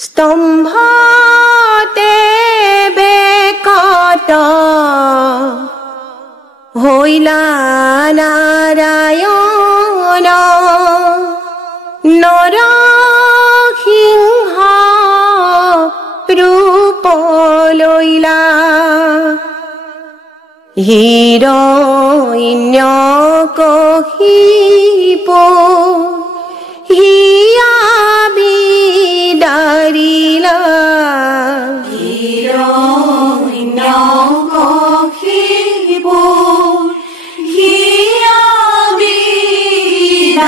স্তম্ভতে বেকত হইলা নাৰায়ণ নৰসিংহ ৰূপ লৈলা হিৰণ্যকশিপ হিয়া বিদাৰিলা হিৰণ্যকশিপ হিয়া বিদাৰিলা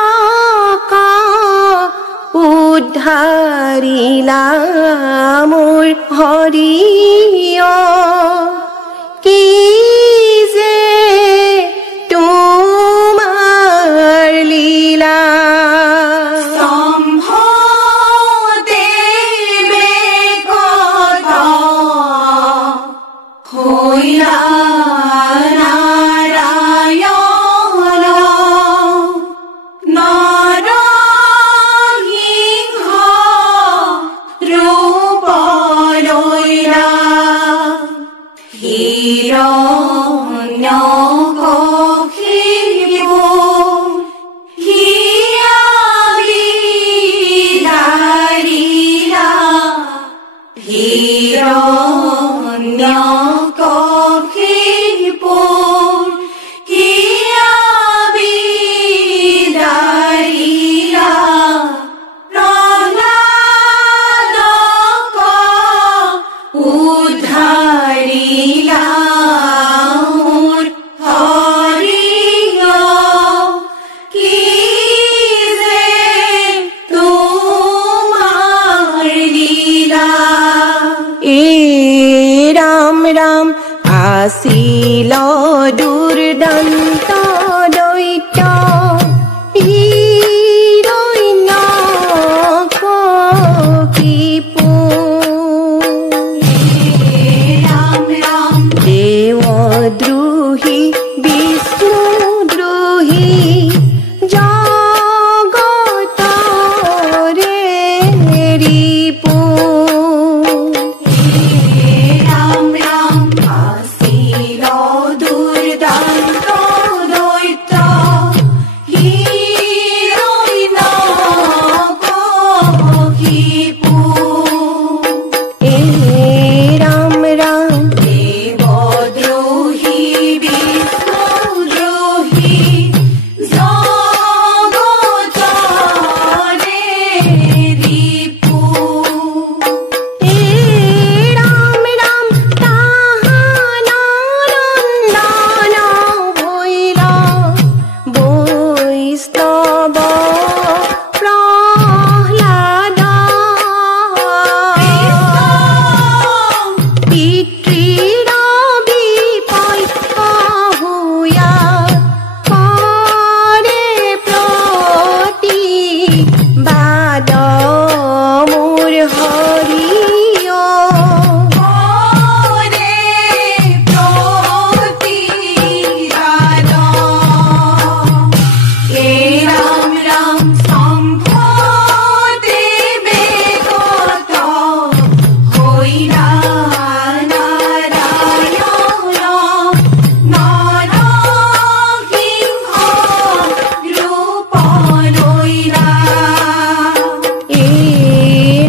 প্ৰহ্লাদক উদ্ধাৰিলা মোৰ হৰিয় কি যে তোমাৰ লীলা স্তম্ভতে বেকত হইলা নাৰায়ণ নৰসিংহ ৰূপ লৈলা হিৰণ্যকশিপ হিয়া বিদাৰিলা হিৰণ্যকশিপ হিয়া বিদাৰিলা প্ৰহ্লাদক উদ্ধাৰিলা মোৰ হৰিয় কি যে তোমাৰ লীলা ৰাম ৰাম আছিল দুৰ্দান্ত দৈত্য হিৰণ্যকশিপু ৰাম ৰাম দেৱদ্ৰোহী বিষ্ণুদ্ৰোহী জগতৰে ৰিপু ৰাম ৰাম আছিল দুৰ্দান্ত দৈত্য হিৰণ্যকশিপু ৰাম ৰাম দেৱদ্ৰোহী বিষ্ণুদ্ৰোহী জগতৰে ৰিপু ৰাম ৰাম তাহানন্দন ভৈল বৈষ্ণৱ প্ৰহ্লাদ পিতৃৰ বিপক্ষহুয়া কৰে প্ৰতিবাদ মোৰ হৰিয় কৰে প্ৰতিবাদ ৰাম ৰাম স্তম্ভতে বেকত হইলা নাৰায়ণ নৰসিংহ ৰূপ লৈলা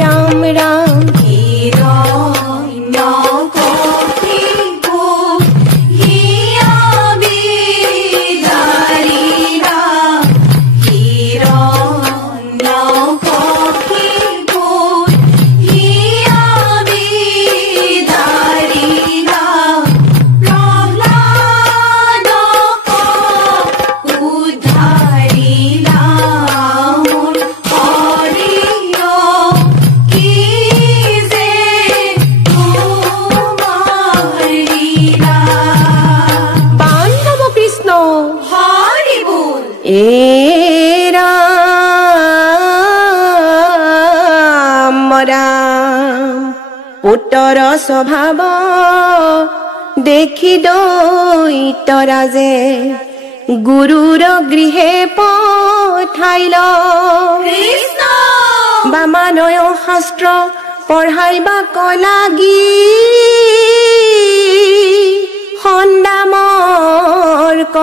ৰাম ৰাম হিৰণ্যকশিপ হিয়া বিদাৰিলা হিৰণ্যকশিপ হিয়া বিদাৰিলা প্ৰহ্লাদক উদ্ধাৰিলা মোৰ হৰিয় কি যে তোমাৰ লীলা বান্ধৱ কৃষ্ণ হৰি বল ৰাম ৰাম পুত্ৰৰ স্বভাৱ দেখি দৈত্যৰাজে গুৰুৰ গৃহে ঠাই ল কৃষ্ণ বামানয় শাস্ত্ৰ পঢ়াইবা কলাগি সন্দামৰ ক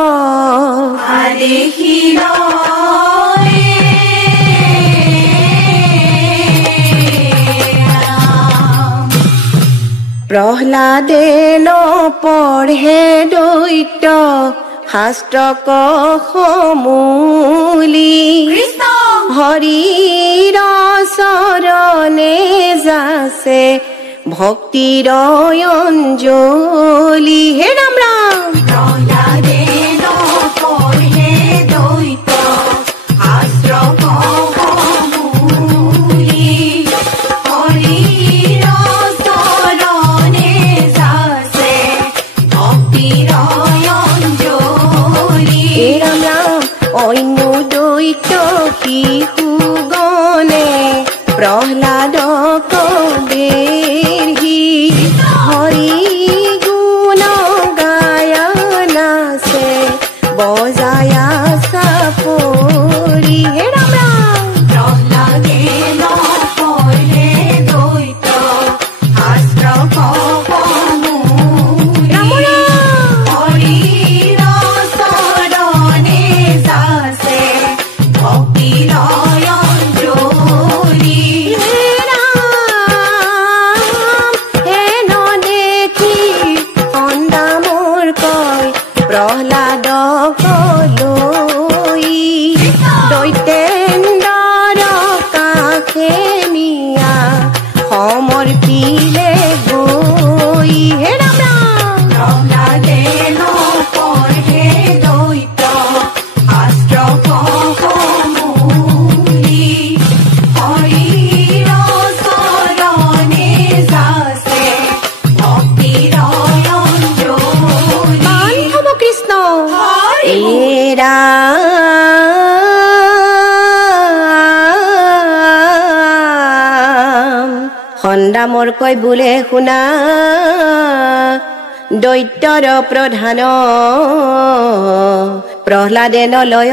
আদেশিল প্ৰহ্লাদে নপঢ়ে দৈত্য শাস্ত্ৰ সমূলি কৃষ্ণ হৰিৰ চৰণে যাছে ভক্তিৰ অঞ্জলি হে ৰাম ৰাম প্ৰহ্লাদে নপঢ়ে দৈত্য শাস্ত্ৰ সমূলি হৰিৰ চৰণে যাছে ভক্তিৰ অঞ্জলি হে ৰাম ৰাম অন্য দৈত্য শিশুগণে প্ৰহ্লাদক বেঢ়ি হৰি গুণ গায় নাচে বজায়া চাপৰি হে ৰাম ৰাম প্ৰহ্লাদে নপঢ়ে দৈত্য শাস্ত্ৰ সমূলি ৰাম ৰাম হৰিৰ চৰণে যাছে ভক্তিৰ অঞ্জলি হে ৰাম হেন দেখি সন্দামৰ কয় প্ৰহ্লাদক লৈ দৈতেন্দ্ৰৰ কাষে নিয়া সমৰ্পিলে গৈ হে ৰাম ৰাম প্ৰহ্লাদে নপঢ়ে দৈত্য শাস্ত্ৰ সমূলি হৰিৰ চৰণে যাছে ভক্তিৰ অঞ্জলি বান্ধৱ কৃষ্ণ হৰি এ ৰাম সন্দামৰ কৈ বোলে শুনা দৈত্যৰ প্ৰধান প্ৰহ্লাদে নলয়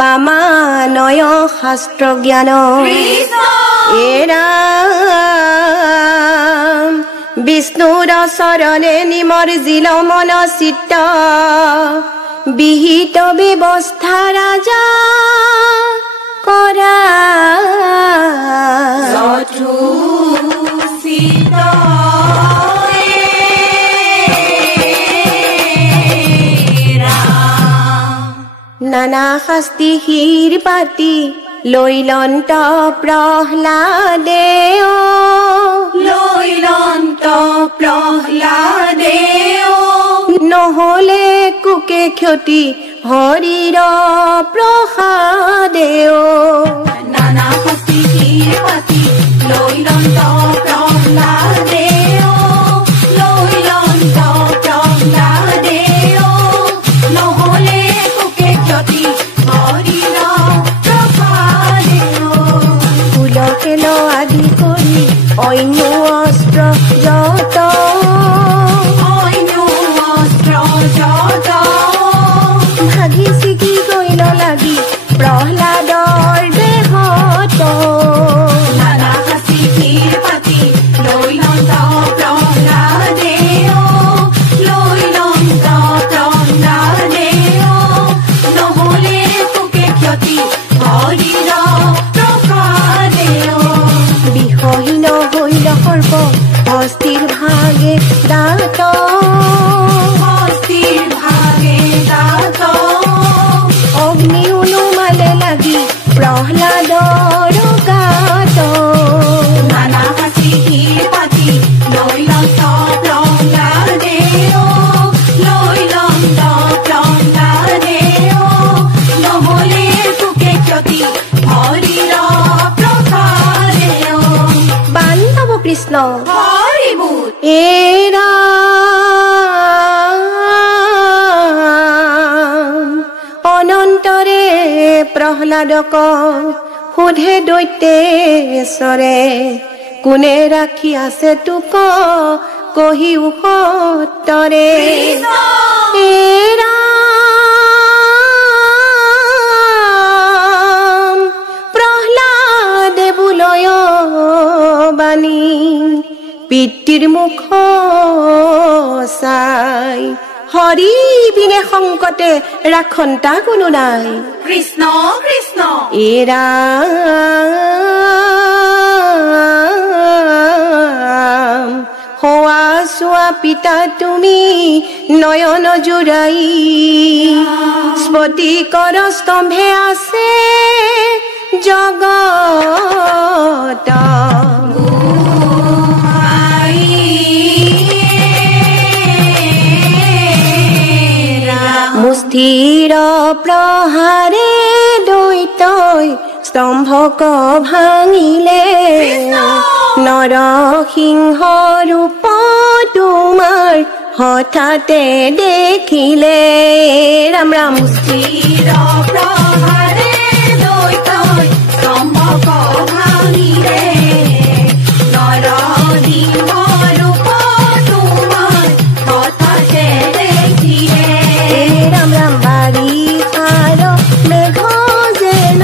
বামানয় শাস্ত্ৰ জ্ঞান কৃষ্ণ এ ৰাম বিষ্ণুৰ চৰণে নিমৰ্জিল মন চিত্ত বিহিত ব্যৱস্থা ৰাজা কৰা যথোচিত নানা শাস্তি শিৰ পাতি লৈলন্ত প্ৰহ্লাদে লৈলন্ত প্ৰহ্লাদে নহলে কুকে ক্ষতি হৰিৰ প্ৰসাদে নানা শাস্তি শিৰ পাতি লৈলন্ত প্ৰহ্লাদে লৈলন্ত প্ৰহ্লাদে নহলে কোকে ক্ষতি হৰিৰ প্ৰসাদে ফুলকে ল আদি কৰি অন্য অস্ত্ৰ যত অন্য অস্ত্ৰ যত ভাগি ছিগি গৈল লাগি প্ৰহ্লাদৰ দেহত নানা শাস্তি শিৰ পাতি লৈলন্ত প্ৰহ্লাদে লৈলন্ত প্ৰহ্লাদে নহলে কোকে ক্ষতি হৰিৰ প্ৰসাদে বিহীন হৈল সৰ্প অস্থিৰ ভাগে দাঁত হস্তিৰ ভাগে দাঁত অগ্নি অনুমালে লাগি প্ৰহ্লাদৰ গাত নানা শাস্তি শিৰ পাতি লৈলন্ত প্ৰহ্লাদে লৈলন্ত প্ৰহ্লাদে নহলে কোকে ক্ষতি হৰিৰ প্ৰসাদে বান্ধৱ কৃষ্ণ হৰি বুধ এ ৰাম অনন্তৰে প্ৰহ্লাদক সোধে দৈত্যেশ্বৰে কোনে ৰাখি আছে তোক কহিও সত্তৰে এ ৰাম পিতৃৰ মুখ চাই হৰি বিনে সংকটে ৰাখন্তা কোনো নাই কৃষ্ণ কৃষ্ণ এৰা হোৱা চোৱা পিতা তুমি নয়ন জুৰাই স্ফটিকৰ স্তম্ভে আছে জগত মুষ্টিৰ প্ৰহাৰে দৈতই স্তম্ভক ভাঙিলে নৰসিংহ ৰূপ তোমাৰ হঠাতে দেখিলে ৰাম ৰাম মুষ্টিৰ প্ৰহাৰে দৈতই স্তম্ভক ভাঙিলে নৰসিংহ ৰূপ তোমাৰ হঠাতে দেখিলে ৰাম ৰাম বাৰিষাৰ মেঘ যেন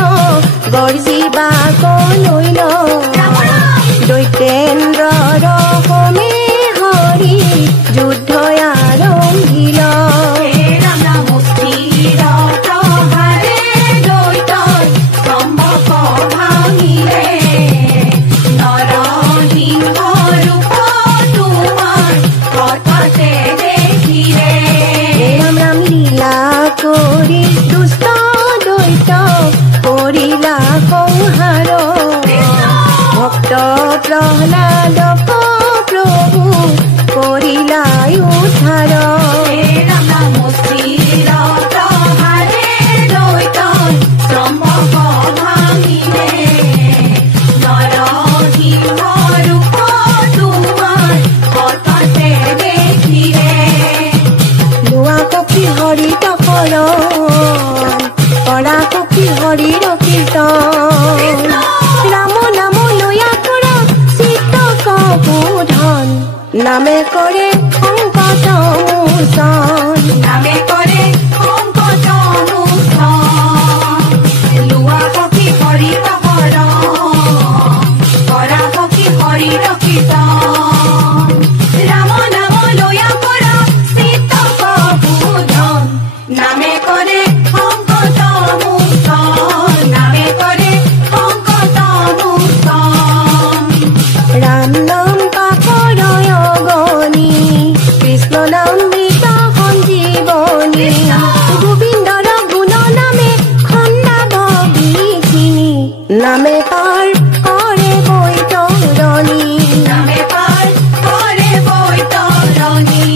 গৰ্জিবা কলৈল দৈতেন্দ্ৰৰ সমে হৰি যুদ্ধ আৰম্ভিল মুষ্টিৰ প্ৰহাৰে দৈতই স্তম্ভক ভাঙিলে নৰসিংহ ৰূপ তোমাৰ হঠাতে দেখিলে ৰাম ৰাম লীলা কৰি দুষ্ট দৈত কৰিলা সংহাৰ ভক্ত প্ৰহ্লাদ প্ৰভু কৰিলা উদ্ধাৰ মুষ্টিৰ প্ৰহাৰে দৈতই স্তম্ভক ভাঙিলে নৰসিংহ ৰূপ তোমাৰ হঠাতে দেখিলে লোৱা কপি হৰি তপৰ কৰা কপি হৰিৰ কীৰ্তন ৰাম নাম লয়া কৰা চিতক বোধন নামে কৰে সংকট মোচন নামে কৰে সংকট মোচন লোৱা সখী হৰি তপৰ কৰা সখী হৰিৰ কীৰ্তন ৰাম নাম লয়া কৰা চিতক বোধন নামে কৰে সংকট মোচন নামে কৰে সংকট মোচন ৰাম নাম পাপৰ অগণি কৃষ্ণ নাম মৃত সঞ্জীৱনী গোবিন্দৰ গুণ নামে খণ্ডাব বিঘিনি নামে পাৰ কৰে বৈতৰণী নামে পাৰ কৰে বৈতৰণী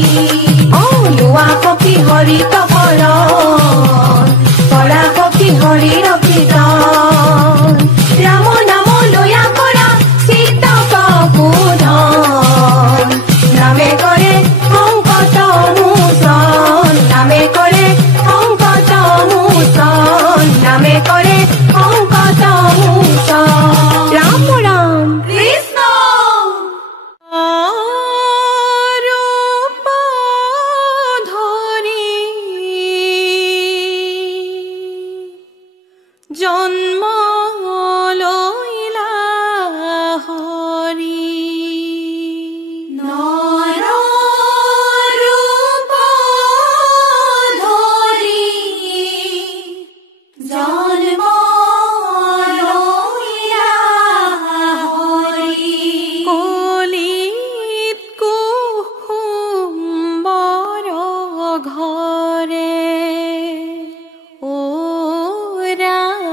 লোৱা সখী হৰি তপৰ কৰা সখী হৰিৰ কীৰ্তন ৰাম নাম লয়া কৰা চিতক বোধন নামে কৰে সংকট মোচন নামে কৰে সংকট মোচন নামে কৰে সংকট মোচন ৰাম ৰাম কৃষ্ণ ৰূপ ধৰি জন্ম লৈলা হৰি নৰ ৰূপ ধৰি জন্ম লৈলা হৰি কলিত কুসুম্বৰ ঘৰে ও ৰাম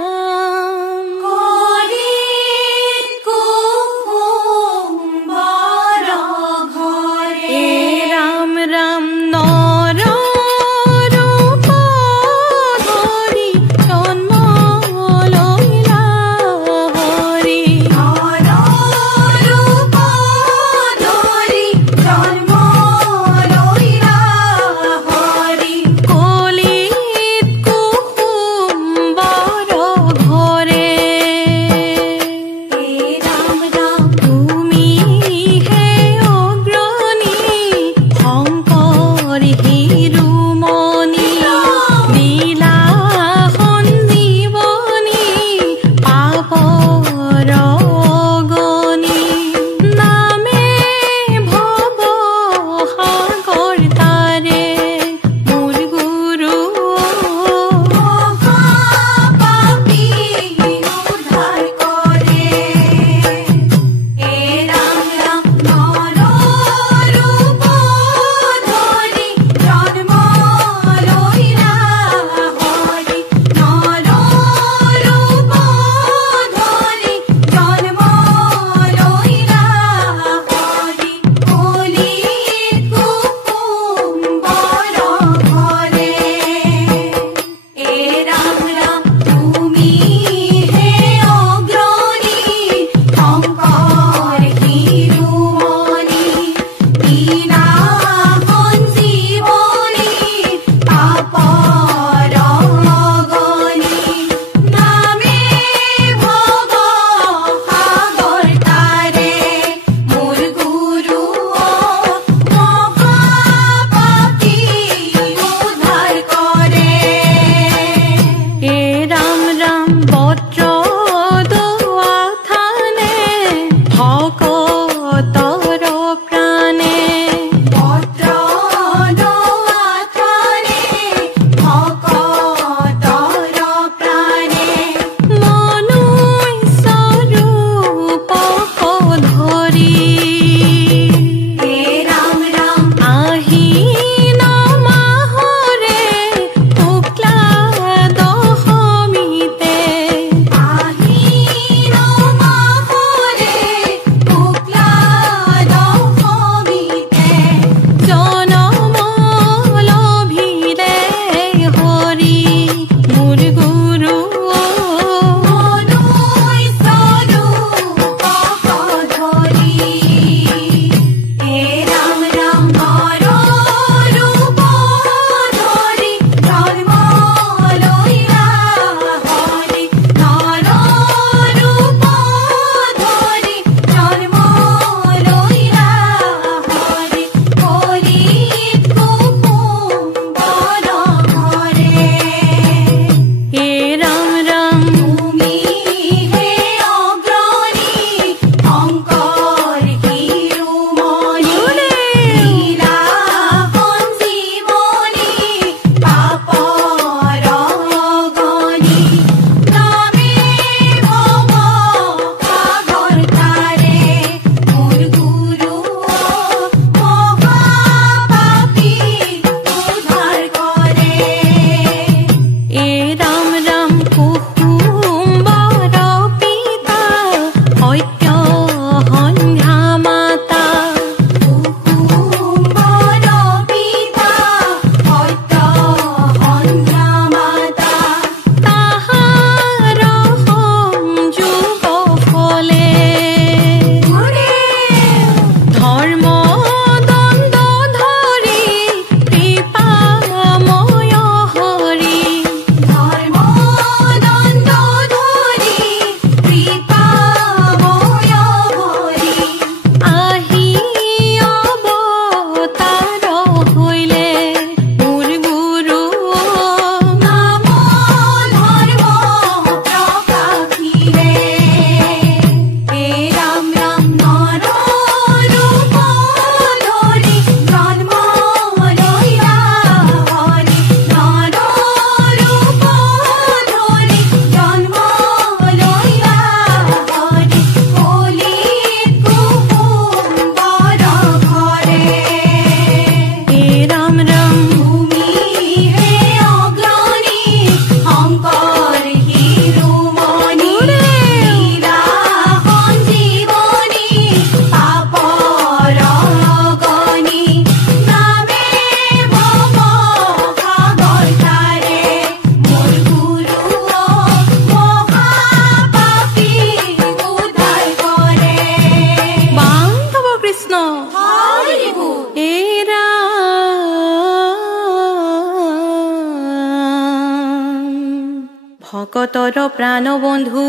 ভকতৰ প্ৰাণবন্ধু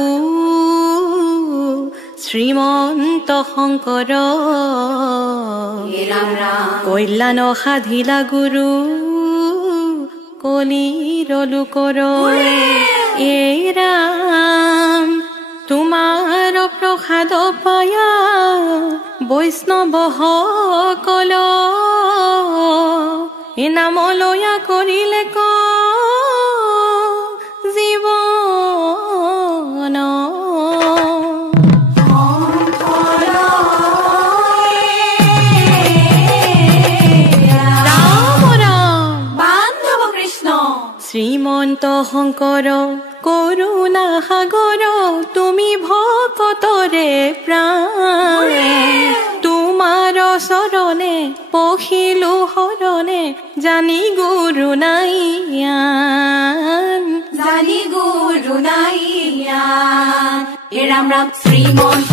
শ্ৰীমন্ত শংকৰ ৰাম ৰাম কল্যাণ সাধিলা গুৰু কলিৰ লোকৰ এ ৰাম তোমাৰ প্ৰসাদ পায়া বৈষ্ণৱ সকল এ নাম লয়া কৰিলে ক জীৱন শ্ৰীমন্ত শংকৰ কৰুণা সাগৰ তুমি ভকতৰে প্ৰাণ তোমাৰ চৰণে পখিলো শৰণে জানি গুৰু নাইয়ান জানি গুৰু নাইয়ান ৰাম ৰাম শ্ৰীমন্ত